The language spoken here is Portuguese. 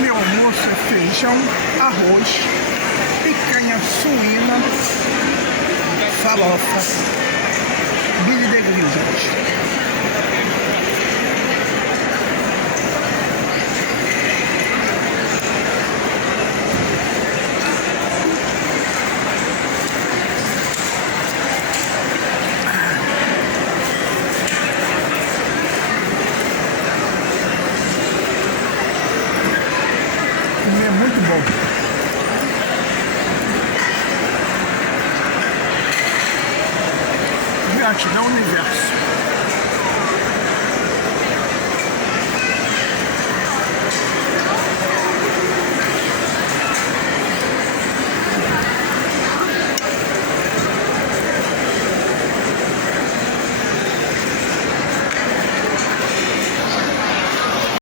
Meu almoço é feijão, arroz, picanha suína, farofa, bilho de grilo, gente. É muito bom.